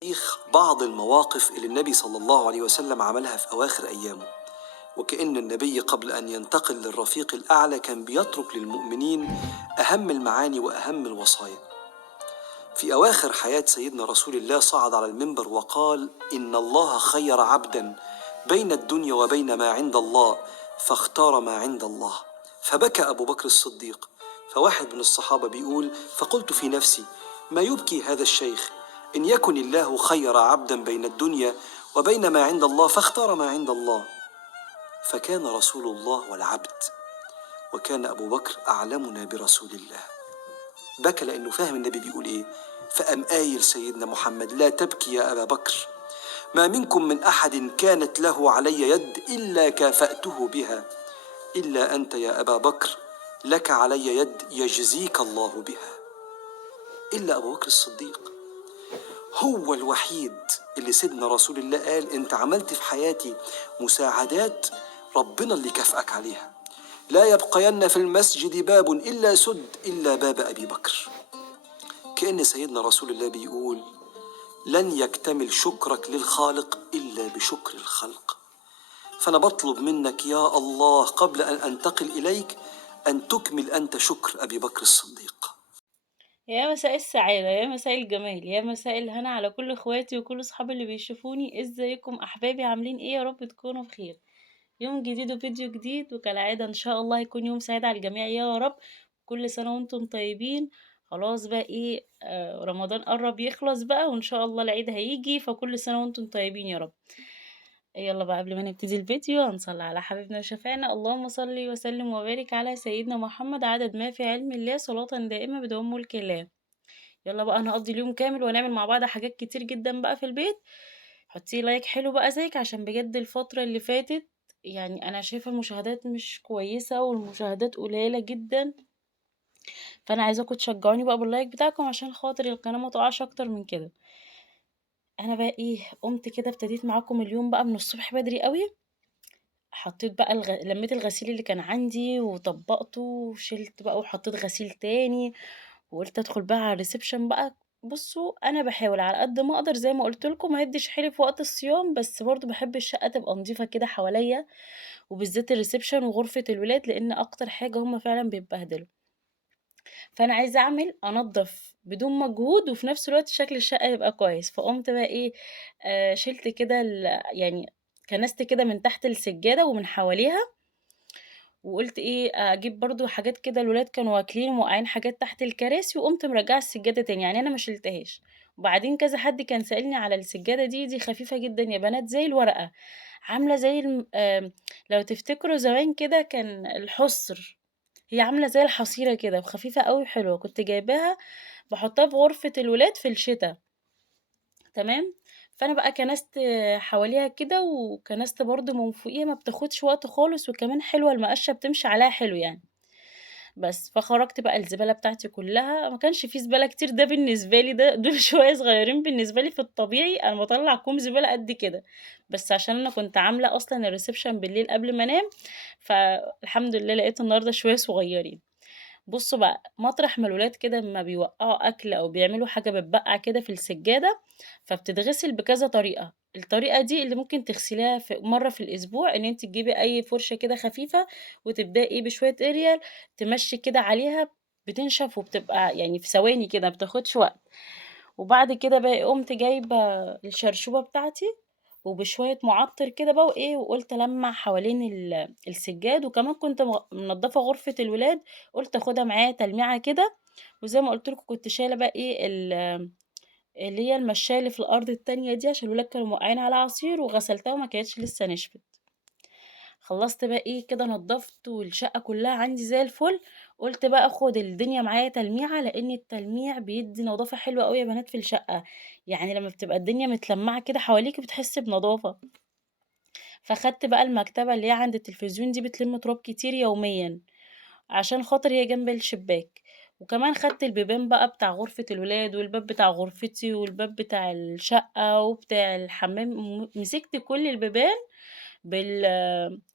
تاريخ بعض المواقف اللي النبي صلى الله عليه وسلم عملها في أواخر أيامه، وكأن النبي قبل أن ينتقل للرفيق الأعلى كان بيترك للمؤمنين أهم المعاني وأهم الوصايا. في أواخر حياة سيدنا رسول الله صعد على المنبر وقال: إن الله خير عبدا بين الدنيا وبين ما عند الله فاختار ما عند الله. فبكى أبو بكر الصديق. فواحد من الصحابة بيقول: فقلت في نفسي: ما يبكي هذا الشيخ؟ إن يكن الله خير عبدا بين الدنيا وبين ما عند الله فاختار ما عند الله. فكان رسول الله والعبد، وكان أبو بكر أعلمنا برسول الله. بكى لأنه فاهم النبي بيقول إيه. فقام قايل سيدنا محمد: لا تبكي يا أبا بكر، ما منكم من أحد كانت له علي يد إلا كافأته بها، إلا أنت يا أبا بكر لك علي يد يجزيك الله بها. إلا أبو بكر الصديق هو الوحيد اللي سيدنا رسول الله قال: أنت عملت في حياتي مساعدات ربنا اللي كافئك عليها. لا يبقين في المسجد باب إلا سد إلا باب أبي بكر. كأن سيدنا رسول الله بيقول: لن يكتمل شكرك للخالق إلا بشكر الخلق. فأنا بطلب منك يا الله قبل أن أنتقل إليك أن تكمل أنت شكر أبي بكر الصديق. يا مساء السعادة، يا مساء الجمال، يا مساء الهنا على كل اخواتي وكل صحابي اللي بيشوفوني. ازيكم احبابي؟ عاملين ايه؟ يا رب تكونوا بخير. يوم جديد وفيديو جديد، وكالعادة ان شاء الله هيكون يوم سعيد على الجميع يا رب. كل سنة وانتم طيبين. خلاص بقى ايه، رمضان قرب يخلص بقى، وان شاء الله العيد هيجي، فكل سنة وانتم طيبين يا رب. يلا بقى قبل ما نبتدي الفيديو هنصلي على حبيبنا وشفيعنا، اللهم صل وسلم وبارك على سيدنا محمد عدد ما في علم الله، صلاة دائمة بدوام ملك الله. يلا بقى هنقضي اليوم كامل ونعمل مع بعض حاجات كتير جدا بقى في البيت. حطي لايك حلو بقى زيك، عشان بجد الفترة اللي فاتت يعني انا شايفة المشاهدات مش كويسة والمشاهدات قليلة جدا. فانا عايزاكم تشجعوني بقى باللايك بتاعكم عشان خاطر القناة ما تقعش اكتر من كده. انا بقى ايه، قمت كده ابتديت معاكم اليوم بقى من الصبح بدري قوي. حطيت بقى لميت الغسيل اللي كان عندي وطبقته وشلت بقى وحطيت غسيل تاني، وقلت ادخل بقى على الريسبشن بقى. بصوا انا بحاول على قد ما اقدر زي ما قلت لكم ما اديش حيلي في وقت الصيام، بس برضو بحب الشقه تبقى نظيفه كده حواليا، وبالذات الريسبشن وغرفه الولاد لان اكتر حاجه هم فعلا بيتبهدلوا. فانا عايزه انضف بدون مجهود وفي نفس الوقت شكل الشقه يبقى كويس. فقمت بقى ايه، شلت كده يعني كنست كده من تحت السجاده ومن حواليها، وقُلت إيه، أجيب برضه حاجات كده الولاد كانوا واكلين وموقعين حاجات تحت الكراسي، وقُمت مرجّعة السجادة تاني، يعني أنا ما شِلتهاش. وبعدين كذا حد كان سائلني على السجادة دي، دي خفيفة جدًا يا بنات زي الورقة، عاملة زي لو تفتكروا زمان كده كان الحُصر، هي عاملة زي الحصيرة كده وخفيفة أوي وحلوة، كنت جايباها باحطها في غرفة الولاد في الشتا. تمام. فأنا بقى كنست حواليها كده، وكنست برضه من فوقيها، ما بتاخدش وقت خالص، وكمان حلوة المقشة بتمشي عليها حلو يعني. بس، فخرجت بقى الزبالة بتاعتي كلّها، ما كانش في زبالة كتير ده بالنسبة لي، دول شوية صغيّرين بالنسبة لي، في الطبيعي أنا باطلّع كوم زبالة قد كده، بس عشان أنا كنت عاملة أصلًا الreception بالليل قبل ما أنام، فالحمد لله لقيت النهارده شوية صغيّرين. بُصّوا بقى، مطرح ما الولاد كده أمّا بيوقّعوا أكل أو بيعملوا حاجة بتبقّع كده في السجادة، فبتتغسل بكذا طريقة. الطريقة دي اللي ممكن تغسليها في مرّة في الأسبوع، إن أنتِ تجيبي أي فُرشة كده خفيفة وتبدئي إيه بشوية Ariel تمشّي كده عليها، بتنشف وبتبقى يعني في ثواني كده ما بتاخدش وقت. وبعد كده بقى قُمت جايبة الشرشوبة بتاعتي وبشوية مُعطِّر كده بقى وإيه، وقُلت ألمّع حوالين السجاد، وكمان كنت منضّفة غرفة الولاد، قُلت آخُدها معايا تلميعة كده. وزي ما قُلت لكم كنت شايلة بقى إيه، اللي هي المشّاية اللي في الأرض التانية دي عشان الولاد كانوا موقّعين عليها عصير وغسلتها وما كانتش لسه نشفت. خلّصت بقى إيه كده نضّفت والشقة كلّها عندي زي الفل. قُلت بقى آخُد الدنيا معايا تلميعة، لإن التلميع بيدّي نضافة حلوة أوي يا بنات في الشقة، يعني لمّا بتبقى الدنيا متلمّعة كده حواليكِ بتحسّي بنضافة. فخدت بقى المكتبة اللي هي عند التلفزيون دي بتلِم تراب كتير يوميًا، عشان خاطر هي جنب الشباك. وكمان خدت البيبان بقى بتاع غرفة الولاد والباب بتاع غرفتي والباب بتاع الشقة وبتاع الحمام، مسكت كل البيبان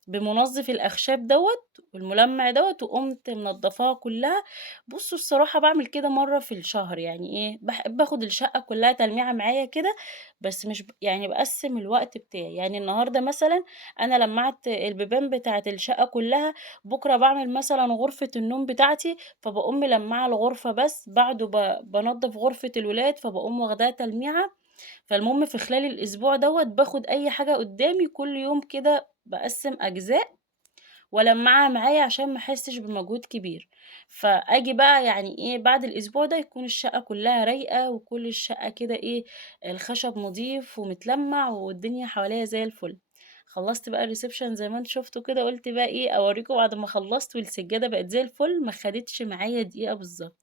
بمنظف الأخشاب والملمع وقُمت منضفاها كلها. بُصّوا الصراحة باعمل كده مرّة في الشهر، يعني إيه، باحب آخد الشقة كلها تلميعة معايا كده، بس مش يعني باقسّم الوقت بتاعي، يعني النهارده مثلًا أنا لمّعت البيبان بتاعة الشقة كلها، بُكرة باعمل مثلًا غرفة النوم بتاعتي، فباقوم ملمّعة الغرفة بس، بعده بانضّف غرفة الولاد، فباقوم واخداها تلميعة. فالمهم في خلال الأسبوع باخد أي حاجة قدّامي كل يوم كده باقسّم أجزاء وألمّعها معايا عشان ما أحسّش بمجهود كبير، فآجي بقى يعني إيه بعد الأسبوع ده يكون الشقة كلّها رايقة وكل الشقة كده إيه، الخشب نضيف ومتلمّع والدنيا حواليّا زي الفل. خلّصت بقى الreception زي ما أنتم شُفتوا كده، قُلت بقى إيه أورّيكم بعد ما خلّصت والسجادة بقت زي الفل، ما خدتش معايا دقيقة بالضبط،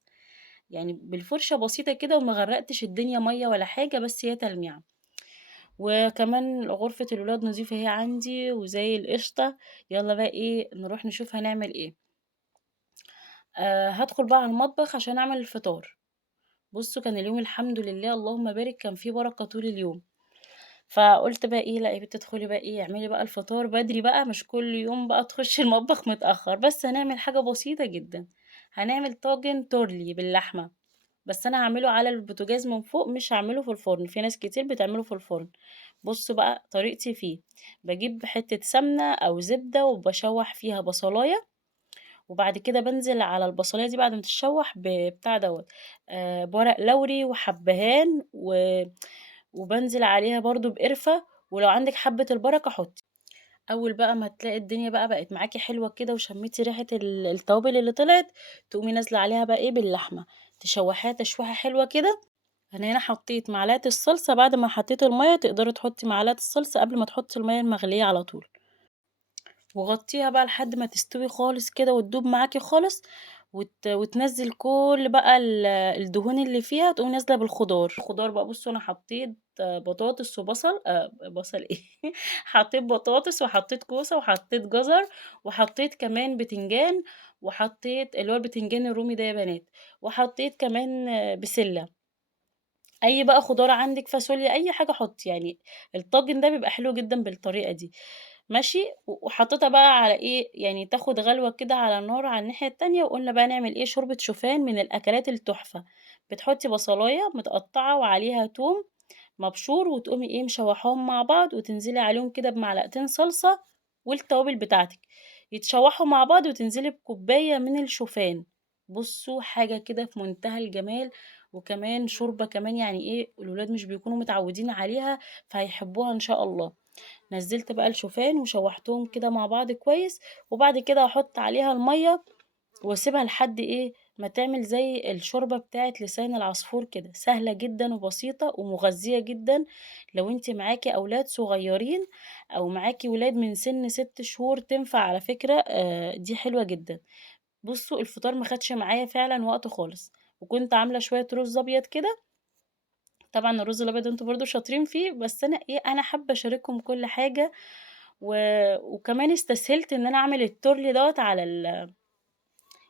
يعني بالفرشة بسيطة كده وما غرّقتش الدنيا مَيّة ولا حاجة، بس هي تلميعة. وكمان غرفة الولاد نضيفة أهي عندي وزي القشطة، يالّا بقى إيه، نروح نشوف هنعمل إيه. هادخل بقى على المطبخ عشان أعمل الفطار. بُصّوا كان اليوم الحمد لله اللهم بارك كان فيه بركة طول اليوم. فقُلت بقى إيه، لأ يا بنتي ادخلي بقى إيه، اعملي بقى الفطار بدري بقى، مش كل يوم بقى تخشي المطبخ متأخر، بس هنعمل حاجة بسيطة جدًا، هنعمل طاجن تورلي باللحمة. بس أنا هاعمله على البوتاجاز من فوق، مش هاعمله في الفرن، في ناس كتير بتعمله في الفرن. بُصّوا بقى طريقتي فيه، باجيب حتة سمنة أو زبدة وباشوّح فيها بصلاية، وبعد كده بانزل على البصلاية دي بعد ما تتشوّح ببتاع بورق لوري وحبهان وبانزل عليها برضه بقرفة، ولو عندِك حبة البركة حُطّي. أول بقى ما تلاقي الدنيا بقى بقت معاكِ حلوة كده وشميتِ ريحة التوابل اللي طلعت، تقومي نازلة عليها بقى إيه باللحمة، تشوّحيها تشويحة حلوة كده. أنا هنا حطيت معلقة الصلصة بعد ما حطيت المَيّة، تقدري تحطي معلقة الصلصة قبل ما تحطي المَيّة المغلية على طول، وغطّيها بقى لحد ما تستوي خالص كده وتدوب معاكِ خالص، وتنزّل كل بقى الدهون اللي فيها، تقومي نازلة بالخضار. الخضار بقى بُصّوا أنا حطيت بطاطس وبصل بصل إيه حطيت بطاطس وحطيت كوسة وحطيت جزر، وحطيت كمان بتنجان، وحطيت اللي هو البتنجان الرومي ده يا بنات، وحطيت كمان بسلة. أي بقى خضار عندِك فاصوليا، أي حاجة حُطّي، يعني الطاجن ده بيبقى حلو جدًا بالطريقة دي، ماشي، وحطيتها بقى على إيه، يعني تاخد غلوة كده على النار على الناحية التانية، وقُلنا بقى نعمل إيه، شوربة شوفان من الأكلات التحفة، بتحطّي بصلاية متقطّعة وعليها توم مبشور، وتقومي إيه مشوّحاهم مع بعض، وتنزلي عليهم كده بمعلقتين صلصة والتوابل بتاعتِك، يتشوّحوا مع بعض وتنزلي بكوباية من الشوفان، بُصّوا حاجة كده في منتهى الجمال، وكمان شوربة كمان يعني إيه الولاد مش بيكونوا متعودين عليها، فهيحبوها إن شاء الله. نزّلت بقى الشوفان وشوّحتهم كده مع بعض كويس، وبعد كده هاحط عليها المَيّة واسيبها لحد إيه، ما تعمل زي الشوربة بتاعة لسان العصفور كده، سهلة جدًا وبسيطة ومغذية جدًا، لو أنتِ معاكِ أولاد صغيرين أو معاكِ ولاد من سِن 6 شهور تنفع على فكرة دي حلوة جدًا. بُصّوا الفطار ما خدش معايا فعلًا وقت خالص، وكنت عاملة شوية رُز أبيض كده، طبعًا الرُز الأبيض أنتم برضه شاطرين فيه، بس أنا إيه، أنا حابة أشارككم كل حاجة، و وكمان استسهلت إن أنا أعمل التورلي على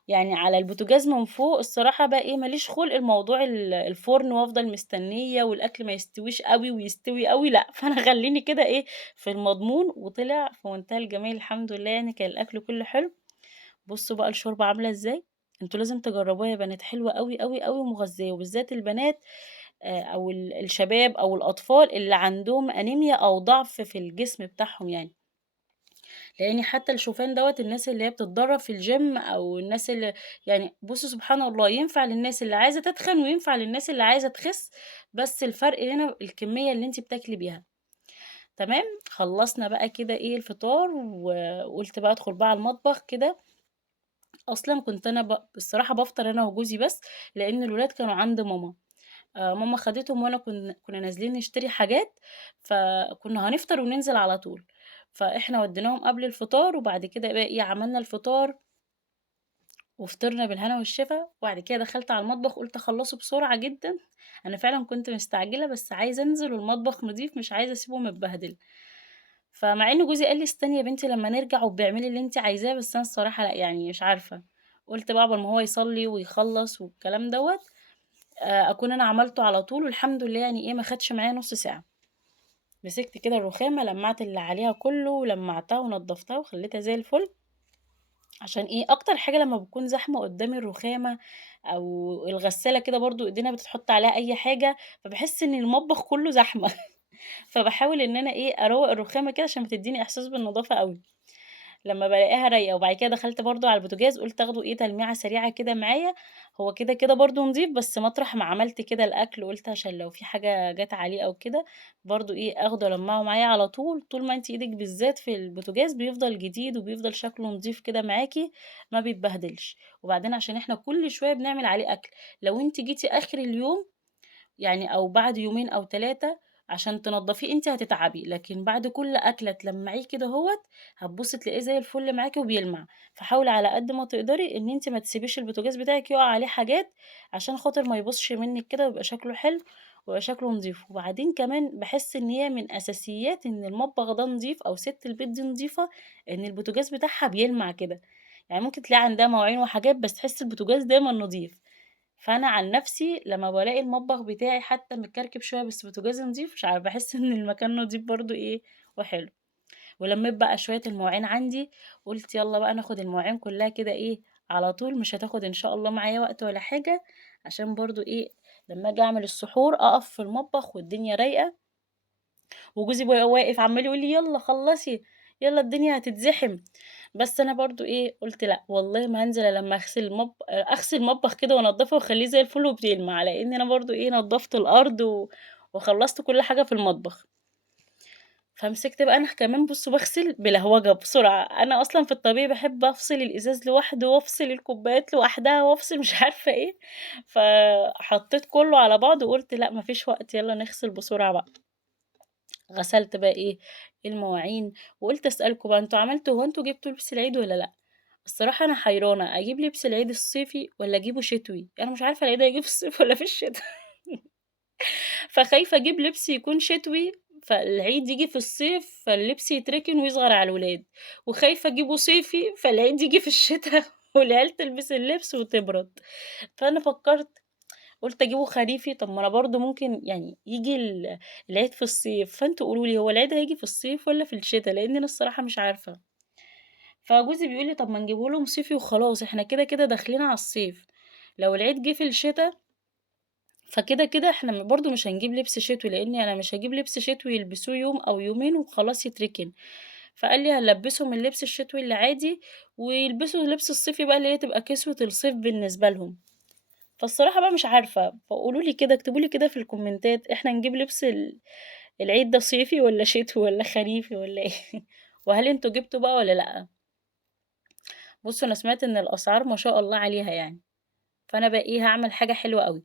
يعني على البوتاجاز من فوق. الصراحة بقى إيه، ما ليش خُلق لموضوع الفرن وأفضل مستنية والأكل ما يستويش أوي ويستوي أوي لأ، فأنا خلّيني كده إيه، في المضمون وطلع في منتهى الجمال الحمد لله يعني كان الأكل كُلّه حلو. بُصّوا بقى الشوربة عاملة إزاي، أنتم لازم تجرّبوها يا بنات، حلوة أوي، أوي، أوي ومغذية، وبالذات البنات أو الشباب أو الأطفال اللي عندهم أنيميا أو ضعف في الجسم بتاعهم يعني. لإن حتى الشوفان الناس اللي هي بتتدرب في الgym أو الناس اللي يعني بُصّي سبحان الله ينفع للناس اللي عايزة تتخن وينفع للناس اللي عايزة تخس، بس الفرق هنا الكمية اللي أنتِ بتاكلي بيها، تمام. خلّصنا بقى كده إيه الفطار، وقُلت بقى أدخل بقى على المطبخ كده. أصلًا كنت أنا الصراحة بافطر أنا وجوزي بس، لإن الولاد كانوا عند ماما. ماما خدتهم وأنا كنا نازلين نشتري حاجات، فكنا هنفطر وننزل على طول، فإحنا وديناهم قبل الفطار، وبعد كده بقى إيه عملنا الفطار وفطرنا بالهنا والشفا، وبعد كده دخلت على المطبخ قُلت أخلّصه بسرعة جدًا، أنا فعلًا كنت مستعجلة بس عايزة أنزل والمطبخ نضيف مش عايزة أسيبه متبهدل. فمع إن جوزي قال لي: "استني يا بنتي لمّا نرجع وابقي اعملي اللي أنتِ عايزاه." بس أنا الصراحة لأ، يعني مش عارفة، قُلت بقى عقبال ما هو يصلّي ويخلّص والكلام أكون أنا عملته على طول، والحمد لله يعني إيه ما خدش معايا نُص ساعة. مسكت كده الرخامة لمعت اللي عليها كله ولمعتها ونضفتها وخليتها زي الفل. عشان إيه، أكتر حاجة لمّا بتكون زحمة قدّامي الرخامة أو الغسالة كده برضه إيدينا بتتحط عليها أي حاجة، فباحس إن المطبخ كلّه زحمة. فباحاول إن أنا إيه، أروّق الرخامة كده عشان بتدّيني إحساس بالنضافة أوي. لمّا بالاقيها رايقة، وبعد كده دخلت برضه على البوتاجاز قُلت آخده إيه تلميعة سريعة كده معايا، هو كده برضه نضيف، بس مطرح ما عملت كده الأكل قُلت عشان لو في حاجة جات عليه أو كده، برضه إيه آخده ألمّعه معايا على طول، طول ما أنتِ إيدِك بالذات في البوتاجاز بيفضل جديد وبيفضل شكله نضيف كده معاكِ، ما بيتبهدلش. وبعدين عشان إحنا كل شوية بنعمل عليه أكل، لو أنتِ جيتِ آخر اليوم يعني أو بعد يومين أو 3 عشان تنضّفيه أنتِ هتتعبي، لكن بعد كل أكلة تلمّعيه كدهوّة، هتبُصّي تلاقيه زي الفل معاكِ وبيلمع. فحاولي على قد ما تقدري إن أنتِ ما تسيبيش البوتاجاز بتاعِك يُقع عليه حاجات، عشان خاطر ما يبوظش منِّك كده ويبقى شكله حلو ويبقى شكله نضيف. وبعدين كمان باحس إن هي من أساسيات إن المطبخ ده نضيف أو سِت البيت دي نضيفة، إن البوتاجاز بتاعها بيلمع كده. يعني ممكن تلاقي عندها مواعين وحاجات، بس تحسّي البوتاجاز دايمًا نضيف. فأنا عن نفسي لمّا بالاقي المطبخ بتاعي حتى متكركب شوية بس بوتاجازي نضيف، مش عارفة باحس إن المكان نضيف برضه إيه وحلو. ولمّيت بقى شوية المواعين عندي، قُلت يالّا بقى ناخد المواعين كلّها كده إيه، على طول مش هتاخد إن شاء الله معايا وقت ولا حاجة، عشان برضه إيه، لمّا آجي أعمل السحور أقف في المطبخ والدنيا رايقة، وجوزي واقف عمّال يقول لي: "يالّا خلّصي، يالّا الدنيا هتتزحم." بس أنا برضه إيه، قُلت لأ، والله ما هانزل إلا لمّا أغسل المطبخ كده وأنضّفه واخلّيه زي الفل وبيلمع، لإن أنا برضه إيه، نضّفت الأرض وخلّصت كل حاجة في المطبخ. فمسكت بقى أنا كمان بُص باغسل بلهوجة بسرعة، أنا أصلًا في الطبيعي باحب أفصل الإزاز لوحده وأفصل الكوبايات لوحدها وأفصل مش عارفة إيه، فحطيت كلّه على بعضه وقُلت لأ ما فيش وقت يالّا نغسل بسرعة بقى. غسلت بقى إيه، المواعين، وقُلت أسألكم بقى هو أنتم جبتوا لبس العيد والّا لأ؟ الصراحة أنا حيرانة أجيب لبس العيد الصيفي والّا أجيبه شتوي؟ أنا مش عارفة العيد هييجي في الصيف والّا في الشتا. فخايفة أجيب لبس يكون شتوي، فالعيد ييجي في الصيف فاللبس يتركن ويصغر على الولاد، وخايفة أجيبه صيفي فالعيد ييجي في الشتا والعيال تلبس اللبس وتبرد. فأنا فكرت قُلت أجيبه خريفي، طب ما أنا برضه ممكن يعني ييجي العيد في الصيف، فأنتم قولوا لي هو العيد هييجي في الصيف والّا في الشتا؟ لإن أنا الصراحة مش عارفة. فجوزي بيقول لي: "طب ما نجيبه لهم صيفي وخلاص، إحنا كده داخلين على الصيف، لو العيد جه في الشتا فكده إحنا برضه مش هنجيب لبس شتوي، لإني أنا مش هاجيب لبس شتوي يلبسوه يوم أو يومين وخلاص يتركن." فقال لي: "هنلبّسهم اللبس الشتوي العادي ويلبسوا اللبس الصيفي بقى اللي هي تبقى كسوة الصيف بالنسبة لهم." فالصراحة بقى مش عارفة، فقولوا لي كده اكتبوا لي كده في الكومنتات إحنا نجيب لبس العيد ده صيفي والّا شتوي والّا خريفي والّا إيه؟ وهل أنتم جبتوا بقى والّا لأ؟ بُصّوا أنا سمعت إن الأسعار ما شاء الله عليها يعني، فأنا بقى إيه هاعمل حاجة حلوة أوي،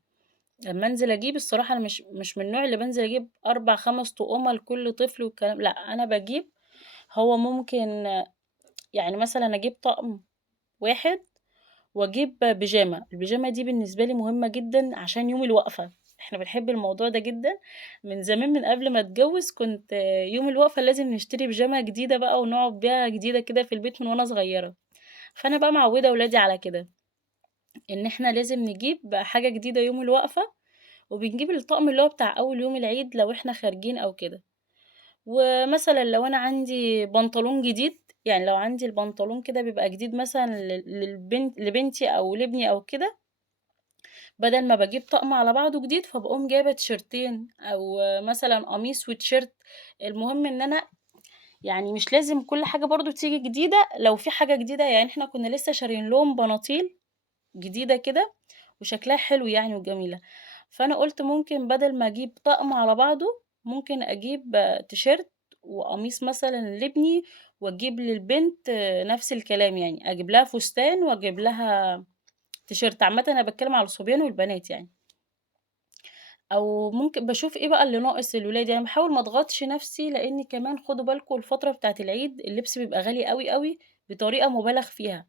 لمّا أنزل أجيب الصراحة أنا مش من النوع اللي بانزل أجيب 4، 5 طقُمة لكل طفل والكلام لأ، أنا باجيب هو ممكن يعني مثلًا أجيب طقم واحد وأجيب بيجامة، البيجامة دي بالنسبة لي مهمة جدًا عشان يوم الوقفة، إحنا بنحب الموضوع ده جدًا، من زمان من قبل ما أتجوّز كنت يوم الوقفة لازم نشتري بيجامة جديدة بقى ونقعد بيها جديدة كده في البيت من وأنا صغيرة، فأنا بقى معوّدة ولادي على كده، إن إحنا لازم نجيب حاجة جديدة يوم الوقفة، وبنجيب الطقم اللي هو بتاع أول يوم العيد لو إحنا خارجين أو كده. ومثلًا لو أنا عندي بنطلون جديد، يعني لو عندي البنطلون كده بيبقى جديد مثلًا لبنتي أو لابني أو كده، بدل ما باجيب طقم على بعضه جديد، فباقوم جايبة تيشيرتين أو مثلًا قميص وتيشيرت، المهم إن أنا يعني مش لازم كل حاجة برضه تيجي جديدة، لو في حاجة جديدة يعني إحنا كنا لسه شاريين لهم بناطيل جديدة كده وشكلها حلو يعني وجميلة، فأنا قُلت ممكن بدل ما أجيب طقم على بعضه، ممكن أجيب تيشيرت وقميص مثلًا لابني، وأجيب للبنت نفس الكلام يعني، أجيب لها فستان وأجيب لها تيشيرت، عامةً أنا باتكلم على الصبيان والبنات يعني، أو ممكن باشوف إيه بقى اللي ناقص للولاد، يعني باحاول ما أضغطش نفسي، لإن كمان خدوا بالكم الفترة بتاعة العيد اللبس بيبقى غالي أوي بطريقة مُبالغ فيها.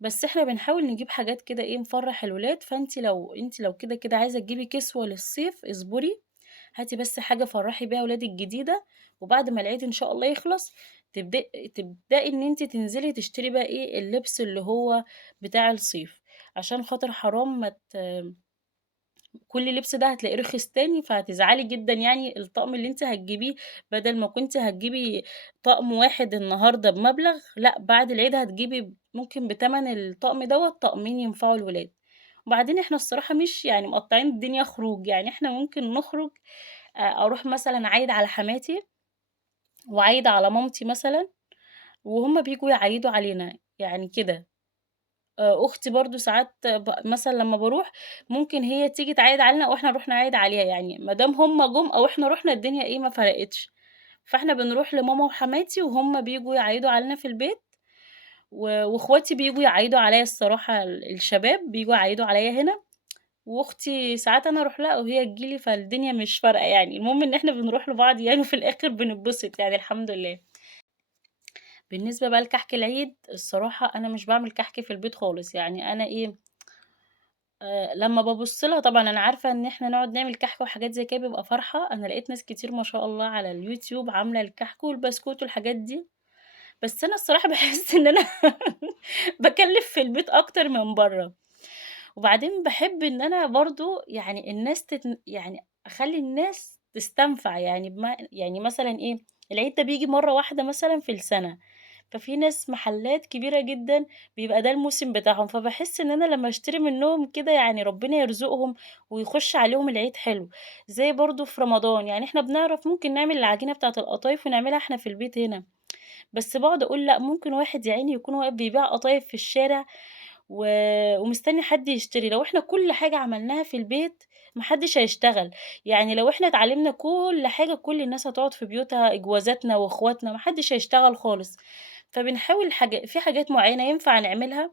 بس إحنا بنحاول نجيب حاجات كده إيه نفرّح الولاد، فأنتِ لو كده عايزة تجيبي كسوة للصيف اصبري، هاتي بس حاجة فرّحي بيها ولادِك جديدة، وبعد ما العيد إن شاء الله يخلص تبدئي إن أنتِ تنزلي تشتري بقى إيه اللبس اللي هو بتاع الصيف، عشان خاطر حرام كل لبس ده هتلاقيه رخص تاني، فهتزعلي جدًا يعني الطقم اللي أنتِ هتجيبيه بدل ما كنتِ هتجيبي طقم واحد النهارده بمبلغ، لأ بعد العيد هتجيبي ممكن بتمن الطقم دوّة طقمين ينفعوا الولاد. وبعدين إحنا الصراحة مش يعني مقطّعين الدنيا خروج، يعني إحنا ممكن نخرج أروح مثلًا أعايد على حماتي وأعايد على مامتي مثلًا، وهُم بييجوا يعيّدوا علينا، يعني كده. أختي برضه ساعات مثلًا لمّا باروح ممكن هي تيجي تعايد علينا أو إحنا نروح نعايد عليها، يعني ما دام هُم جُم أو إحنا رُحنا الدنيا إيه ما فرقتش. فإحنا بنروح لماما وحماتي وهُم بييجوا يعايدوا علينا في البيت، واخواتي بييجوا يعايدوا عليّا الصراحة الشباب بييجوا يعايدوا عليّا هنا، وأختي ساعات أنا أروح لها أو هي تيجي لي، فالدنيا مش فارقة يعني، المهم إن إحنا بنروح لبعض يعني وفي الآخر بنتبسط يعني الحمد لله. بالنسبة بقى لكحك العيد، الصراحة أنا مش باعمل كحك في البيت خالص، يعني أنا إيه، لمّا بابُص لها طبعًا أنا عارفة إن إحنا نقعد نعمل كحك وحاجات زي كده بيبقى فرحة، أنا لقيت ناس كتير ما شاء الله على اليوتيوب عاملة الكحك والبسكوت والحاجات دي، بس أنا الصراحة باحس إن أنا باكلّف في البيت أكتر من برّه، وبعدين باحب إن أنا برضه يعني الناس يعني أخلّي الناس تستنفع، يعني يعني مثلًا إيه، العيد ده بييجي مرّة واحدة مثلًا في السنة. ففي ناس محلات كبيرة جدًا بيبقى ده الموسم بتاعهم، فباحس إن أنا لمّا أشتري منّهم كده يعني ربنا يرزقهم ويخش عليهم العيد حلو، زي برضه في رمضان، يعني إحنا بنعرف ممكن نعمل العجينة بتاعة القطايف ونعملها إحنا في البيت هنا، بس باقعد أقول لأ ممكن واحد يا عيني يكون واقف بيبيع قطايف في الشارع و ومستني حد يشتري، لو إحنا كل حاجة عملناها في البيت ما حدش هيشتغل، يعني لو إحنا اتعلمنا كل حاجة كل الناس هتقعد في بيوتها إجوازاتنا وأخواتنا ما حدش هيشتغل خالص، فبنحاول في حاجات معينة ينفع نعملها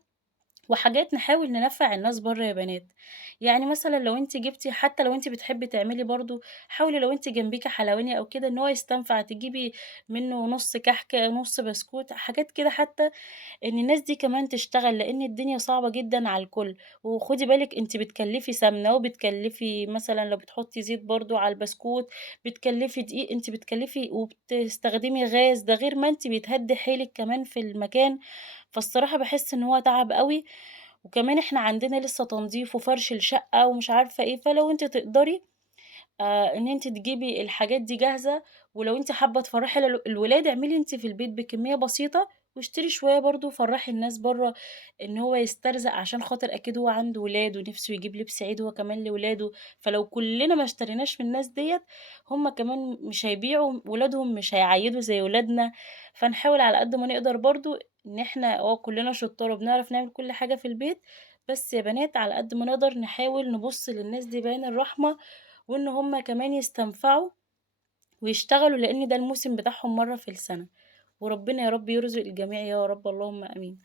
وحاجات نحاول ننفّع الناس برّه يا بنات، يعني مثلًا لو أنتِ جبتِ حتى لو أنتِ بتحبي تعملي برضه، حاولي لو أنتِ جنبيكِ حلواني أو كده إن هو يستنفع، تجيبي منه نُص كحك، نُص بسكوت، حاجات كده حتى إن الناس دي كمان تشتغل، لإن الدنيا صعبة جدًا على الكل، وخدي بالِك أنتِ بتكلّفي سمنة، وبتكلّفي مثلًا لو بتحطّي زيت برضه على البسكوت، بتكلّفي دقيق، أنتِ بتكلّفي وبتستخدمي غاز، ده غير ما أنتِ بيتهد حيلِك كمان في المكان، فالصراحة باحس إن هو تعب أوي، وكمان إحنا عندنا لسه تنضيف وفرش الشقة ومش عارفة إيه، فلو أنتِ تقدري إن أنتِ تجيبي الحاجات دي جاهزة، ولو أنتِ حابة تفرّحي الولاد اعملي أنتِ في البيت بكمية بسيطة، واشتري شوية برضه فرّحي الناس برّه، إن هو يسترزق عشان خاطر أكيد هو عنده ولاد ونِفْسه يجيب لبس عيد هو كمان لولاده، فلو كلنا ما اشتريناش من الناس ديّة، هُم كمان مش هيبيعوا، ولادهم مش هيعيّدوا زي ولادنا، فنحاول على قد ما نقدر برضه إن إحنا كلنا شطّار وبنعرف نعمل كل حاجة في البيت، بس يا بنات على قد ما نقدر نحاول نبُص للناس دي بعين الرحمة وإن هُم كمان يستنفعوا ويشتغلوا، لإن ده الموسم بتاعهم مرّة في السنة، وربنا يا رب يرزق الجميع يا رب اللهم آمين.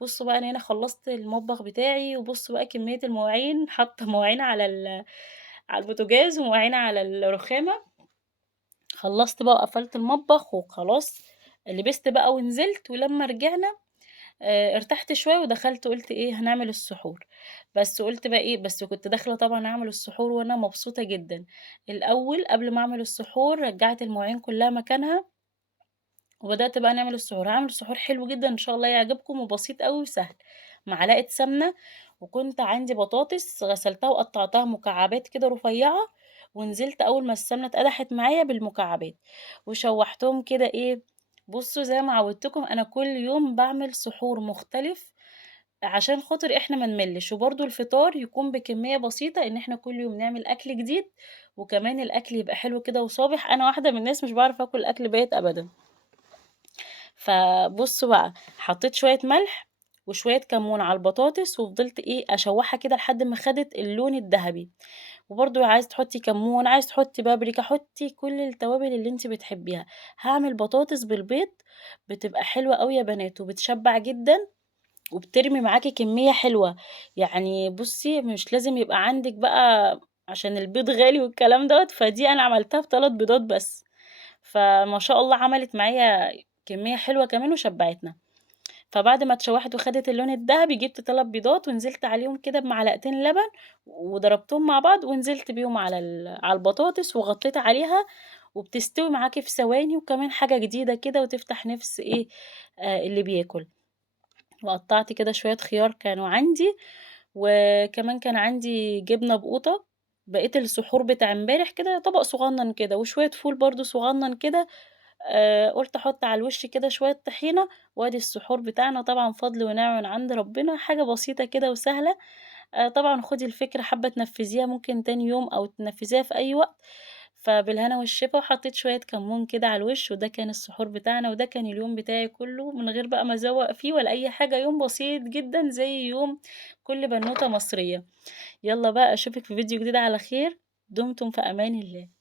بُصّوا بقى أنا هنا خلّصت المطبخ بتاعي، وبُصّوا بقى كمية المواعين، حاطة مواعين على البوتاجاز ومواعين على الرخامة، خلّصت بقى وقفلت المطبخ وخلاص، لبست بقى ونزلت، ولمّا رجعنا ارتحت شوية ودخلت قُلت إيه، هنعمل السحور، بس قُلت بقى إيه، بس كنت داخلة طبعًا أعمل السحور وأنا مبسوطة جدًا. الأول قبل ما أعمل السحور رجّعت المواعين كلّها مكانها، وبدأت بقى نعمل السحور، هاعمل سحور حلو جدًا إن شاء الله يعجبكم وبسيط أوي وسهل، معلقة سمنة، وكنت عندي بطاطس غسلتها وقطّعتها مكعبات كده رفيّعة، ونزلت أول ما السمنة اتقدحت معايا بالمكعبات، وشوّحتهم كده إيه، بُصّوا زي ما عودتكم أنا كل يوم باعمل سحور مختلف عشان خاطر إحنا ما نملِّش، وبرضه الفطار يكون بكمية بسيطة، إن إحنا كل يوم نعمل أكل جديد، وكمان الأكل يبقى حلو كده وصابح، أنا واحدة من الناس مش باعرف آكل أكل بايت أبدًا. فبُصّوا بقى، حطيت شوية ملح وشوية كمون على البطاطس، وفضلت إيه أشوّحها كده لحد ما خدت اللون الدهبي، وبرضه عايزة تحطي كمون، عايزة تحطي بابريكا، حطي كل التوابل اللي أنتِ بتحبيها. هاعمل بطاطس بالبيض بتبقى حلوة أوي يا بنات، وبتشبّع جدًا وبترمي معاكِ كمية حلوة، يعني بُصّي مش لازم يبقى عندِك بقى عشان البيض غالي والكلام دوّة، فدي أنا عملتها ب3 بيضات بس، فما شاء الله عملت معايا كمية حلوة كمان وشبعتنا. فبعد ما اتشوحت وخدت اللون الدهبي جبت 3 بيضات ونزلت عليهم كده بمعلقتين لبن وضربتهم مع بعض ونزلت بيهم على البطاطس وغطيت عليها وبتستوي معاكِ في ثواني، وكمان حاجة جديدة كده وتفتح نِفس إيه، اللي بياكل. وقطّعت كده شوية خيار كانوا عندي، وكمان كان عندي جبنة بقوطة، بقية السحور بتاع امبارح كده طبق صغنّن كده، وشوية فول برضه صغنّن كده، قُلت أحط على الوش كده شوية طحينة، وأدي السحور بتاعنا طبعًا فضل ونعمة من عند ربنا، حاجة بسيطة كده وسهلة. طبعًا خُدي الفكرة حابة تنفّذيها ممكن تاني يوم أو تنفّذيها في أي وقت، فبالهنا والشفا، وحطيت شوية كمون كده على الوش، وده كان السحور بتاعنا، وده كان اليوم بتاعي كلّه من غير بقى ما أزوّق فيه ولا أي حاجة، يوم بسيط جدًا زي يوم كل بنوتة مصرية. يالّا بقى أشوفِك في فيديو جديد على خير، دمتم في أمان الله.